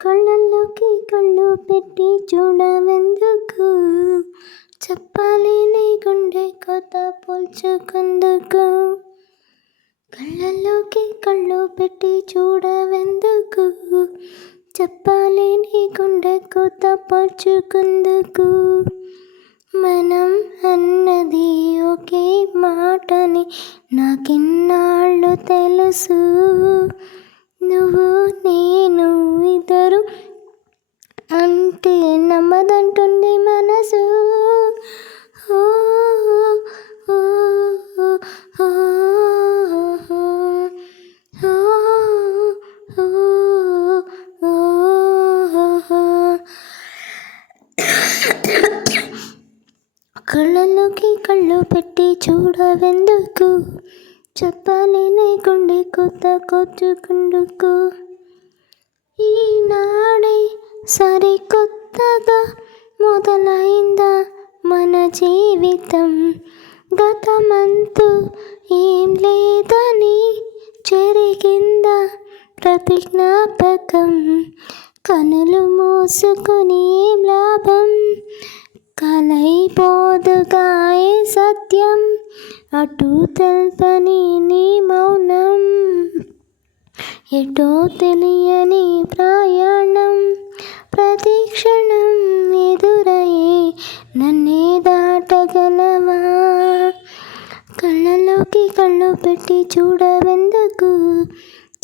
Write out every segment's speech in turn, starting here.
కళ్ళల్లోకి కళ్ళు పెట్టి చూడవెందుకు, చెప్పాలి నీ గుండె కొత్త పోల్చుకుందుకు. కళ్ళల్లోకి కళ్ళు పెట్టి చూడవెందుకు, చెప్పాలి నీ గుండె కొత్త పోల్చుకుందుకు. మనం అన్నది ఒకే మాటని నాకిన్నాళ్ళు తెలుసు. నువ్వు నేను ఇద్దరు అంటే నమ్మదంటుంది మనసు. ఓ ఓ ఓ ఓ కళ్ళల్లోకి కళ్ళు పెట్టి చూడవెందుకు, చెప్పాలి నీ గుండె కొత్త కొచ్చుకుందుకు. ఈనాడే సరికొత్తగా మొదలైందా మన జీవితం, గతమంతు ఏం లేదని జరిగిందా ప్రతి జ్ఞాపకం. కనులు మూసుకొని ఏం లాభం, కలైపోదుగా ఏ సత్యం, అటు తెల్పని నీ మౌనం. ఎటో తెలియని ప్రయాణం, ప్రతి క్షణం ఎదురయ్యే నన్నే దాటగలవా. కళ్ళలోకి కళ్ళు పెట్టి చూడవెందుకు,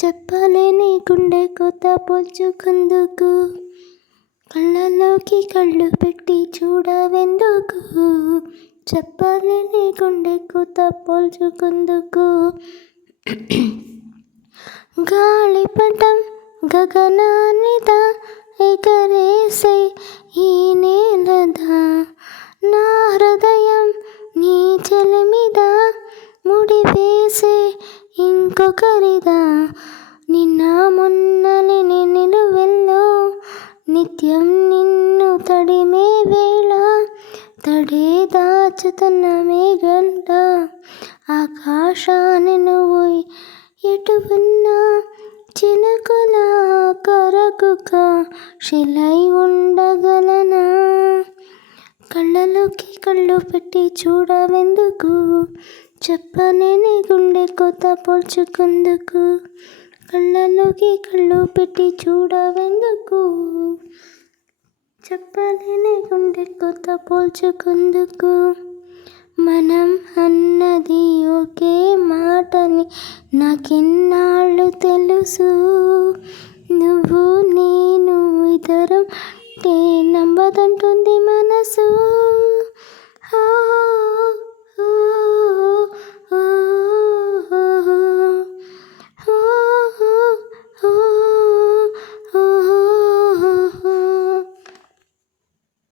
చెప్పాలి నీ గుండె కొత్త పోల్చుకుందుకు. కళ్ళలోకి కళ్ళు పెట్టి చూడవెందుకు, చెప్పాలి నీ గుండె కొత్త పోల్చుకుందుకు. గాలిపటం గగనాన్నిదా ఎగరేసే ఈ నేలదా, నా హృదయం నీ చెలిమిదా ముడివేసే ఇంకొకరిదా. నిన్న మొన్నని నిలువెల్లో నిత్యం నిన్ను తడిమే వేళ, తడే దాచుతున్న మేఘంట ఆకాశాన్ని నువ్వు ఎటు ఉన్నా చినుకులా కరగుక శిలై ఉండగలనా. కళ్ళలోకి కళ్ళు పెట్టి చూడవెందుకు, చెప్పాలి నీ గుండె కొత్త పోల్చుకుందుకు. కళ్ళలోకి కళ్ళు పెట్టి చూడవెందుకు, చెప్పాలి నీ గుండె కొత్త పోల్చుకుందుకు. మనం అన్నది ఒకే మాటని నాకిన్నాళ్ళు తెలుసు. నువ్వు నేను ఇద్దరం అంటే నమ్మదంటుంది మనసు.